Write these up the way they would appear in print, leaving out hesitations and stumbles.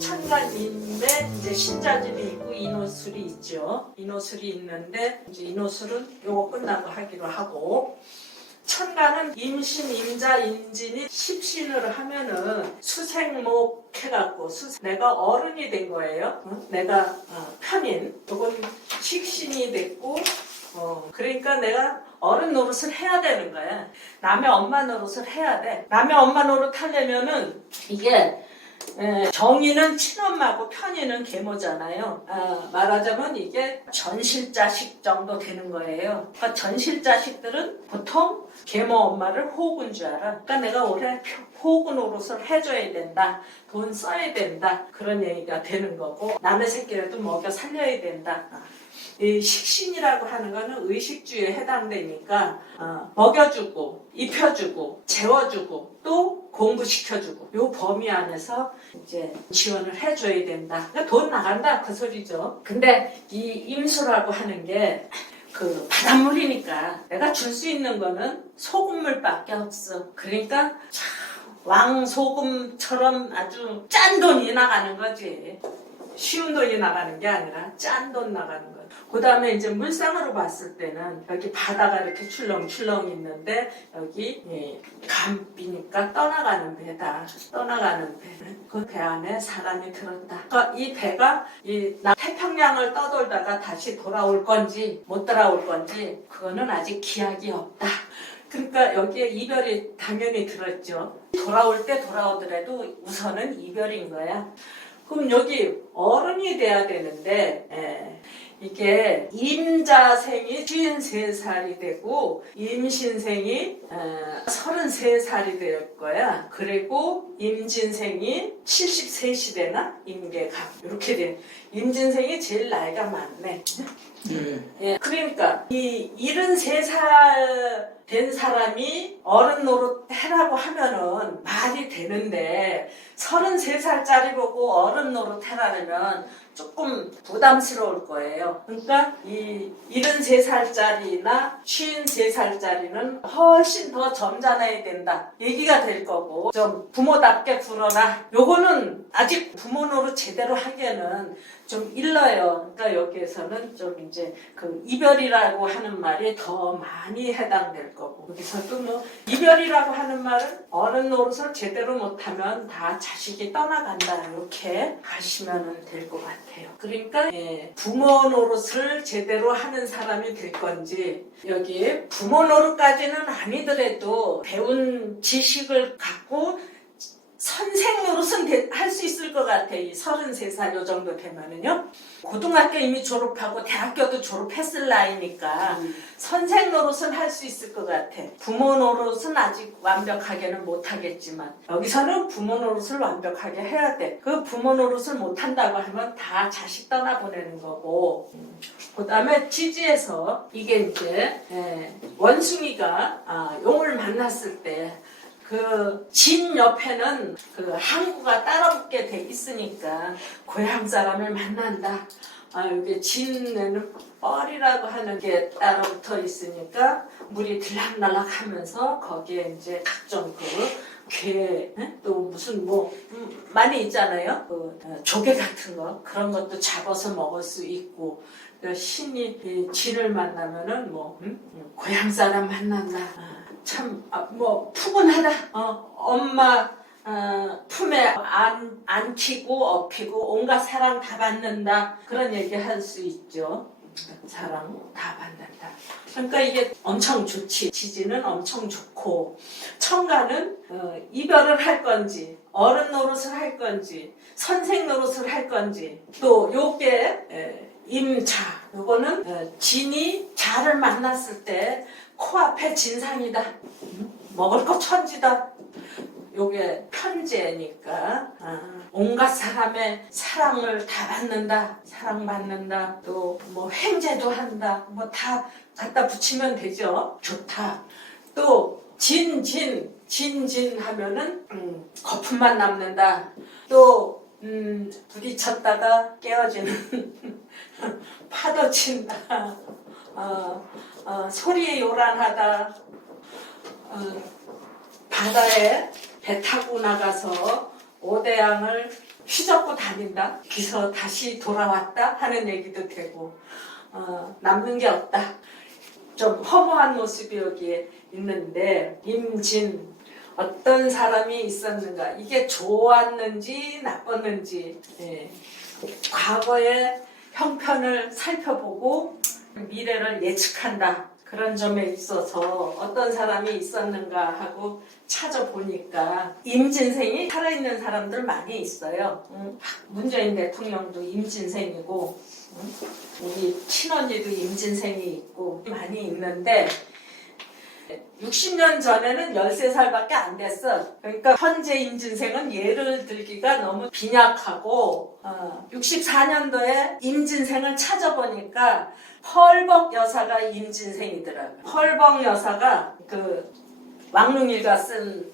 천간인데 이제 신자질이 있고 인호술이 있죠. 인호술이 있는데 이제 인호술은 요거 끝나고 하기로 하고, 천간은 임신, 임자, 임진이 십신을 하면은 수생목 해갖고 내가 어른이 된 거예요. 내가 편인. 요건 식신이 됐고, 그러니까 내가 어른 노릇을 해야 되는 거야. 남의 엄마 노릇을 해야 돼. 남의 엄마 노릇 하려면은 이게 정의는 친엄마고 편의는 계모잖아요. 말하자면 이게 전실자식 정도 되는 거예요. 그러니까 전실자식들은 보통 계모 엄마를 호구인 줄 알아. 그러니까 내가 올해 호구 노릇을 해줘야 된다. 돈 써야 된다. 그런 얘기가 되는 거고, 남의 새끼라도 먹여 살려야 된다. 이 식신이라고 하는 거는 의식주에 해당되니까 먹여주고 입혀주고 재워주고 또 공부시켜주고 요 범위 안에서 이제 지원을 해줘야 된다. 그러니까 돈 나간다 그 소리죠. 근데 이 임수라고 하는 게 그 바닷물이니까 내가 줄 수 있는 거는 소금물밖에 없어. 그러니까 왕소금처럼 아주 짠 돈이 나가는 거지. 쉬운 돈이 나가는 게 아니라 짠 돈 나가는 거예요. 그 다음에 이제 물상으로 봤을 때는 여기 바다가 이렇게 출렁출렁 있는데 여기 감비니까 떠나가는 배다. 떠나가는 배. 그 배 안에 사람이 들었다. 그러니까 이 배가 태평양을 떠돌다가 다시 돌아올 건지 못 돌아올 건지 그거는 아직 기약이 없다. 그러니까 여기에 이별이 당연히 들었죠. 돌아올 때 돌아오더라도 우선은 이별인 거야. 그럼 여기 어른이 돼야 되는데 이게 임자생이 53살이 되고 임신생이 33살이 될 거야. 그리고 임진생이 73시 되나? 임계갑 이렇게 돼. 임진생이 제일 나이가 많네. 예, 그러니까 이 73살 된 사람이 어른 노릇 해라고 하면은 말이 되는데 33살짜리 보고 어른 노릇 해라면 조금 부담스러울 거예요. 그러니까 이 73살짜리나 53살짜리는 훨씬 더 점잖아야 된다 얘기가 될 거고, 좀 부모답게 굴어라 요거는 아직 부모 노릇 제대로 하기에는 좀 일러요. 그러니까 여기에서는 좀 이제 그 이별이라고 하는 말이 더 많이 해당될 거고, 여기서도 뭐 이별이라고 하는 말은 어른 노릇을 제대로 못하면 다 자식이 떠나간다 이렇게 하시면 될 것 같아요. 그러니까 부모 노릇을 제대로 하는 사람이 될 건지, 여기 부모 노릇까지는 아니더라도 배운 지식을 갖고 선생 노릇은 할 수 있을 것 같아. 이 33살 요 정도 되면은요. 고등학교 이미 졸업하고 대학교도 졸업했을 나이니까 선생 노릇은 할 수 있을 것 같아. 부모 노릇은 아직 완벽하게는 못하겠지만 여기서는 부모 노릇을 완벽하게 해야 돼. 그 부모 노릇을 못한다고 하면 다 자식 떠나보내는 거고, 그 다음에 지지에서 이게 이제 원숭이가 용을 만났을 때 그 진 옆에는 그 항구가 따라붙게 돼 있으니까 고향 사람을 만난다. 이게 진에는 뻘이라고 하는 게 따라붙어 있으니까 물이 들락날락하면서 거기에 이제 각종 게, 또 무슨 많이 있잖아요. 조개 같은 거 그런 것도 잡아서 먹을 수 있고, 신이 진을 만나면은 고향 사람 만난다. 참 푸근하다. 엄마 품에 안기고 업히고 온갖 사랑 다 받는다. 그런 얘기 할 수 있죠. 사랑 다 받는다. 그러니까 이게 엄청 좋지. 지지는 엄청 좋고, 천간은 이별을 할 건지 어른 노릇을 할 건지 선생 노릇을 할 건지, 또 요게 임자, 요거는 진이 자를 만났을 때 코앞에 진상이다. 먹을 거 천지다. 요게 편제니까 온갖 사람의 사랑을 다 받는다. 사랑받는다. 또 횡재도 한다. 다 갖다 붙이면 되죠. 좋다. 또 진진 하면은 거품만 남는다. 또 부딪혔다가 깨어지는 파도 친다. 소리에 요란하다. 바다에 배 타고 나가서 오대양을 휘젓고 다닌다. 기서 다시 돌아왔다 하는 얘기도 되고 남는 게 없다. 좀 허무한 모습이 여기에 있는데 임진 어떤 사람이 있었는가 이게 좋았는지 나빴는지 과거의 형편을 살펴보고 미래를 예측한다. 그런 점에 있어서 어떤 사람이 있었는가 하고 찾아보니까 임진생이 살아있는 사람들 많이 있어요. 문재인 대통령도 임진생이고 우리 친언니도 임진생이 있고 많이 있는데 60년 전에는 13살밖에 안 됐어. 그러니까 현재 임진생은 예를 들기가 너무 빈약하고 64년도에 임진생을 찾아보니까 펄벅 여사가 임진생이더라고요. 펄벅 여사가 그 왕릉일가 쓴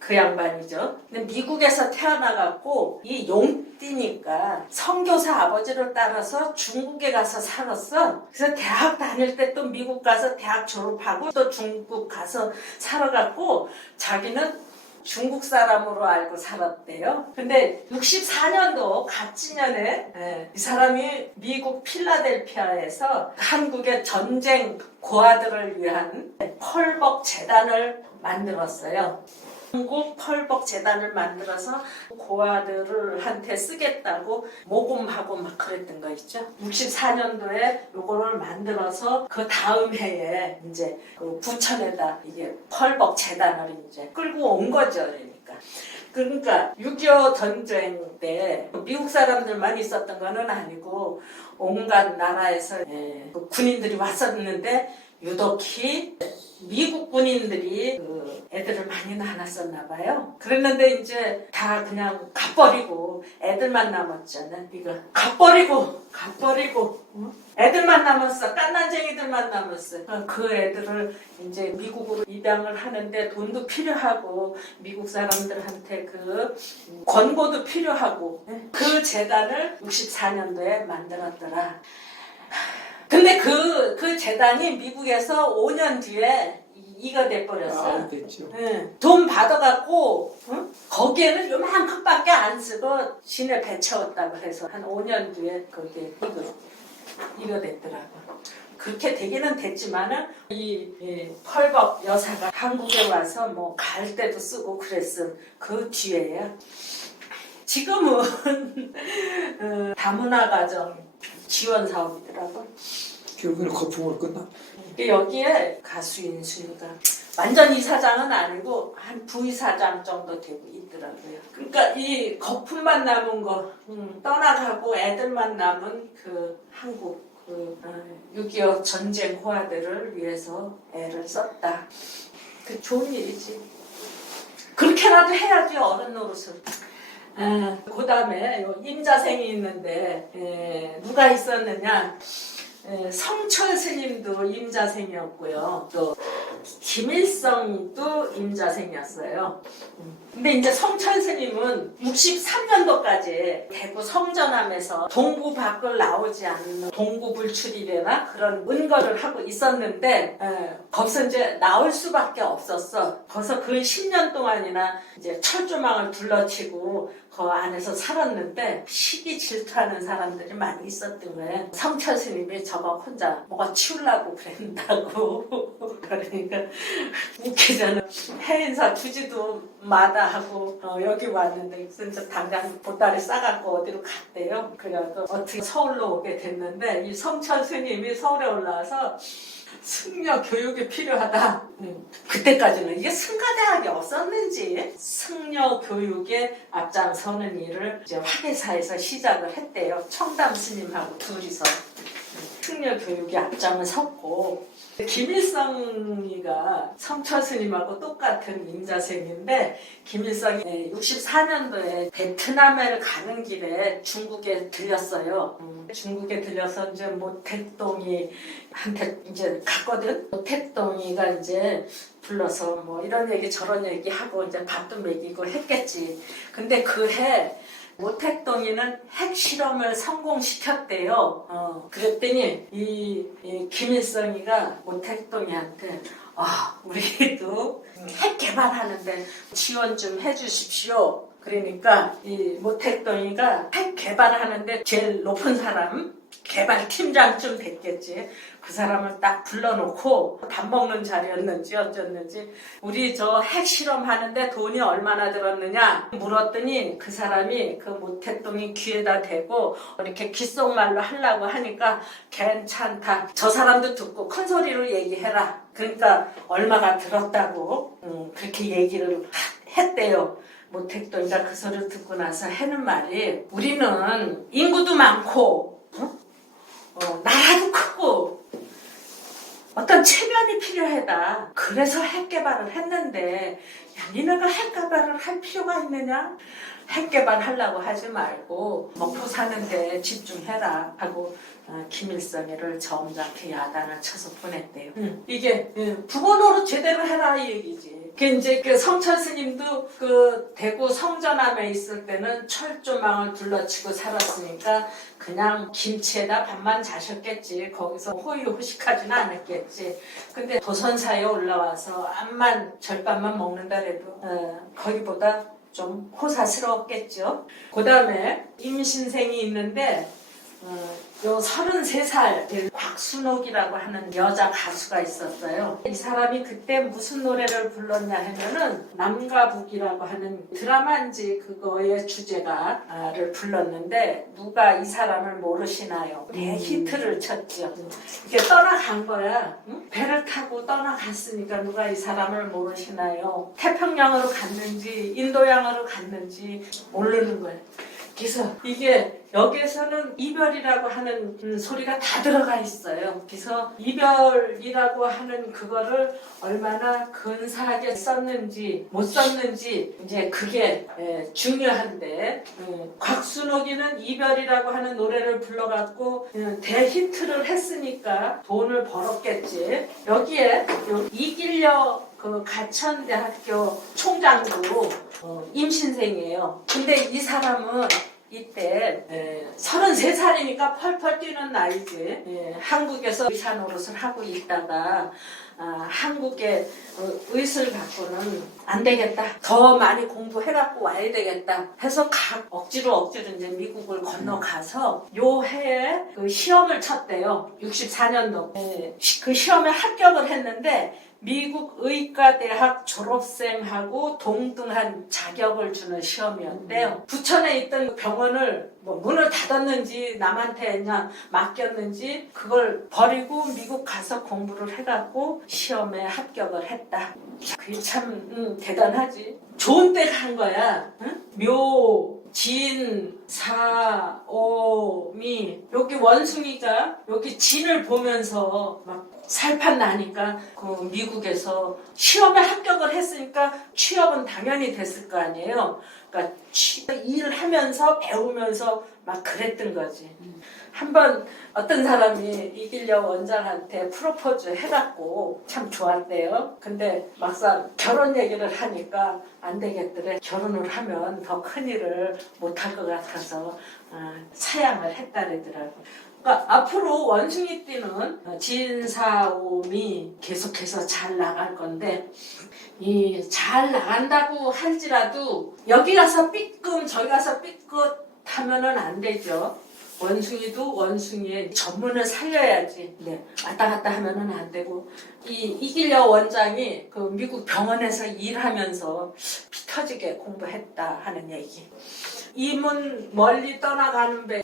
그 양반이죠. 근데 미국에서 태어나갖고 이 용띠니까 선교사 아버지를 따라서 중국에 가서 살았어. 그래서 대학 다닐 때 또 미국 가서 대학 졸업하고 또 중국 가서 살아갖고 자기는 중국 사람으로 알고 살았대요. 근데 64년도 갑진년에 이 사람이 미국 필라델피아에서 한국의 전쟁 고아들을 위한 펄벅 재단을 만들었어요. 한국 펄벅 재단을 만들어서 고아들을 한테 쓰겠다고 모금하고 막 그랬던 거 있죠. 64년도에 요거를 만들어서 그 다음 해에 이제 그 부천에다 이게 펄벅 재단을 이제 끌고 온 거죠. 그러니까 6.25 전쟁 때 미국 사람들만 있었던 거는 아니고 온갖 나라에서 그 군인들이 왔었는데 유독히 미국 군인들이 그 애들을 많이 낳았었나 봐요. 그랬는데 이제 다 그냥 갓버리고 애들만 남았잖아. 이거 갓버리고 애들만 남았어. 깐난쟁이들만 남았어. 그 애들을 이제 미국으로 입양을 하는데 돈도 필요하고 미국 사람들한테 그 권고도 필요하고 그 재단을 64년도에 만들었더라. 근데 그 재단이 미국에서 5년 뒤에 이가 돼버렸어. 됐죠. 돈 받아갖고 거기에는 요만큼밖에 안 쓰고 시내 배 채웠다고 해서 한 5년 뒤에 그게 이거 됐더라고. 그렇게 되기는 됐지만은 이 펄벅 여사가 한국에 와서 뭐 갈 때도 쓰고 그랬음. 그 뒤에야. 지금은 다문화 가정 지원 사업이더라고. 결국에는 거품으로 끝나. 여기에 가수 인순이가 완전 이사장은 아니고 한 부이사장 정도 되고 있더라고요. 그러니까 이 거품만 남은 거 떠나가고 애들만 남은 그 한국 6.25 전쟁 호아들을 위해서 애를 썼다. 그 좋은 일이지. 그렇게라도 해야지 어른 노릇을. 그 다음에 임자생이 있는데 누가 있었느냐. 성철 스님도 임자생이었고요. 또 김일성도 임자생이었어요. 근데 이제 성철 스님은 63년도까지 대구 성전함에서 동구 밖을 나오지 않는 동구불출이래나 그런 은거를 하고 있었는데 거기서 이제 나올 수밖에 없었어. 거기서 그 10년 동안이나 이제 철조망을 둘러치고 그 안에서 살았는데 시기 질투하는 사람들이 많이 있었던 거예요. 성철 스님이 저거 혼자 뭐가 치우려고 그랬다고. 그러니까 웃기잖아. 해인사 주지도 마다하고 여기 왔는데 그래서 당장 보따리 싸갖고 어디로 갔대요. 그래서 어떻게 서울로 오게 됐는데 이 성철 스님이 서울에 올라와서 승려 교육이 필요하다. 그때까지는 이게 승가대학이 없었는지 승려 교육에 앞장서는 일을 이제 화계사에서 시작을 했대요. 청담 스님하고 둘이서 승려 교육에 앞장을 섰고 김일성이가 성철 스님하고 똑같은 임자생인데 김일성이 64년도에 베트남을 가는 길에 중국에 들렸어요. 중국에 들려서 이제 모택동이 한테 이제 갔거든. 모택동이가 이제 불러서 뭐 이런 얘기 저런 얘기 하고 이제 밥도 먹이고 했겠지. 근데 그해 모택동이는 핵실험을 성공시켰대요. 그랬더니 이 김일성이가 모택동이한테 우리도 핵 개발하는데 지원 좀 해주십시오. 그러니까 이 모택동이가 핵 개발하는데 제일 높은 사람, 개발팀장쯤 됐겠지. 그 사람을 딱 불러놓고 밥 먹는 자리였는지 어쩌는지 우리 저 핵 실험하는데 돈이 얼마나 들었느냐 물었더니 그 사람이 그 모택동이 귀에다 대고 이렇게 귓속말로 하려고 하니까 괜찮다. 저 사람도 듣고 큰 소리로 얘기해라. 그러니까 얼마가 들었다고 그렇게 얘기를 했대요. 모택동이가 그 소리를 듣고 나서 하는 말이 우리는 인구도 많고 나라도 크고 어떤 체면이 필요하다. 그래서 핵 개발을 했는데 야, 니네가 핵 개발을 할 필요가 있느냐? 핵 개발하려고 하지 말고 먹고 사는데 집중해라 하고 김일성이를 점잖게 야단을 쳐서 보냈대요. 이게 부모 노릇 제대로 해라 이 얘기지. 그 이제 그 성철 스님도 그 대구 성전함에 있을 때는 철조망을 둘러치고 살았으니까 그냥 김치에다 밥만 자셨겠지. 거기서 호의호식하지는 않았겠지. 근데 도선사에 올라와서 암만 절밥만 먹는다래도 거기보다 좀 호사스러웠겠죠. 그 다음에 임신생이 있는데 요 33살 곽순옥이라고 하는 여자 가수가 있었어요. 이 사람이 그때 무슨 노래를 불렀냐 하면은 남과 북이라고 하는 드라마인지 그거의 주제가를 불렀는데 누가 이 사람을 모르시나요? 대히트를 쳤죠. 이게 떠나간 거야. 응? 배를 타고 떠나갔으니까 누가 이 사람을 모르시나요? 태평양으로 갔는지 인도양으로 갔는지 모르는 거예요. 그래서 이게 여기에서는 이별이라고 하는 소리가 다 들어가 있어요. 그래서 이별이라고 하는 그거를 얼마나 근사하게 썼는지 못 썼는지 이제 그게 중요한데 곽순옥이는 이별이라고 하는 노래를 불러갖고 대히트를 했으니까 돈을 벌었겠지. 여기에 이길려 그 가천대학교 총장도 임신생이에요. 근데 이 사람은 이때 33살이니까 펄펄 뛰는 나이지. 한국에서 의사 노릇을 하고 있다가 한국의 의술 갖고는 안 되겠다. 더 많이 공부해갖고 와야 되겠다. 해서 억지로 이제 미국을 건너가서 요 해에 그 시험을 쳤대요. 64년도. 그 시험에 합격을 했는데 미국 의과대학 졸업생하고 동등한 자격을 주는 시험이었대요. 부천에 있던 병원을 문을 닫았는지 남한테 그냥 맡겼는지 그걸 버리고 미국 가서 공부를 해갖고 시험에 합격을 했다. 그게 참 대단하지. 좋은 때 간 거야. 응? 묘, 진, 사, 오, 미. 여기 원숭이가 여기 진을 보면서 막 살판 나니까 그 미국에서 시험에 합격을 했으니까 취업은 당연히 됐을 거 아니에요. 그러니까 일을 하면서 배우면서 막 그랬던 거지. 한번 어떤 사람이 이길려 원장한테 프로포즈 해갖고 참 좋았대요. 근데 막상 결혼 얘기를 하니까 안 되겠더래. 결혼을 하면 더 큰 일을 못할 것 같아서 사양을 했다래더라고. 그러니까 앞으로 원숭이띠는 진사오미 계속해서 잘 나갈 건데 이 잘 나간다고 할지라도 여기 가서 삐끔 저기 가서 삐끗 하면은 안 되죠. 원숭이도 원숭이의 전문을 살려야지. 네, 왔다 갔다 하면은 안 되고 이길려 원장이 그 미국 병원에서 일하면서 피 터지게 공부했다 하는 얘기. 이문 멀리 떠나가는 배.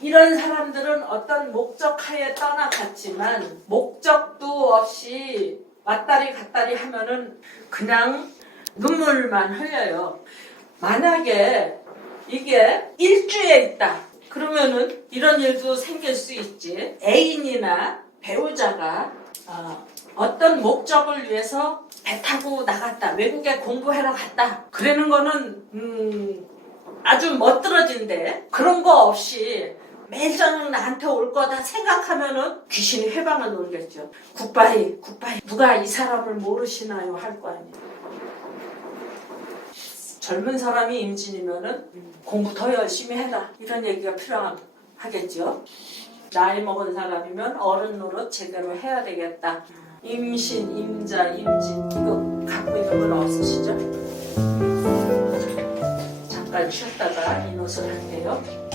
이런 사람들은 어떤 목적하에 떠나갔지만 목적도 없이 왔다리 갔다리 하면은 그냥 눈물만 흘려요. 만약에 이게 일주에 있다. 그러면은 이런 일도 생길 수 있지. 애인이나 배우자가 어떤 목적을 위해서 배 타고 나갔다. 외국에 공부하러 갔다. 그러는 거는 아주 멋들어진데 그런 거 없이 매일 저녁 나한테 올 거다 생각하면은 귀신이 해방을 놀겠죠. 굿바이 누가 이 사람을 모르시나요 할 거 아니에요. 젊은 사람이 임진이면은 공부 더 열심히 해라 이런 얘기가 필요하겠죠. 나이 먹은 사람이면 어른 노릇 제대로 해야 되겠다. 임신, 임자, 임진 이거 갖고 있는 건 없으시죠? 자, 잠깐 쉬었다가 이 노릇을 할게요.